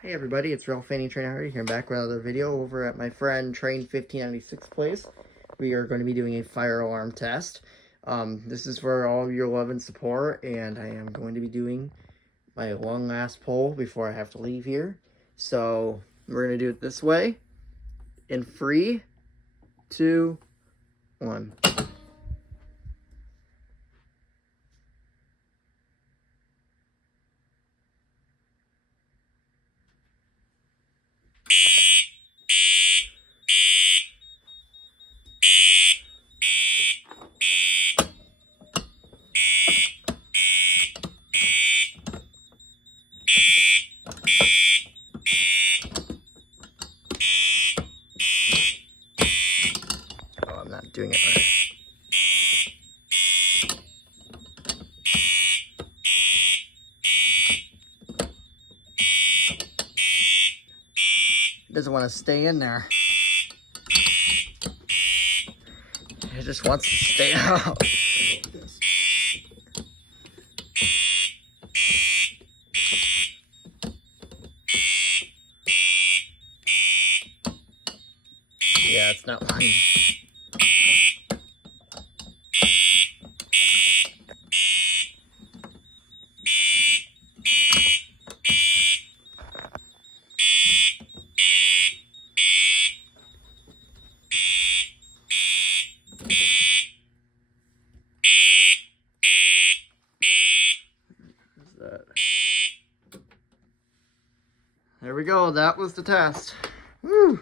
Hey everybody, it's Ralph Fanning Train Hardy here. I'm back with another video over at my friend Train 1596 place. We are going to be doing a fire alarm test. This is for all of your love and support, and I am going to be doing my long last pull before I have to leave here. So we're going to do it this way. In 3, 2, 1. Oh, I'm not doing it right. It doesn't want to stay in there. It just wants to stay out. Yeah, it's not wanting. There we go. That was the test. Woo!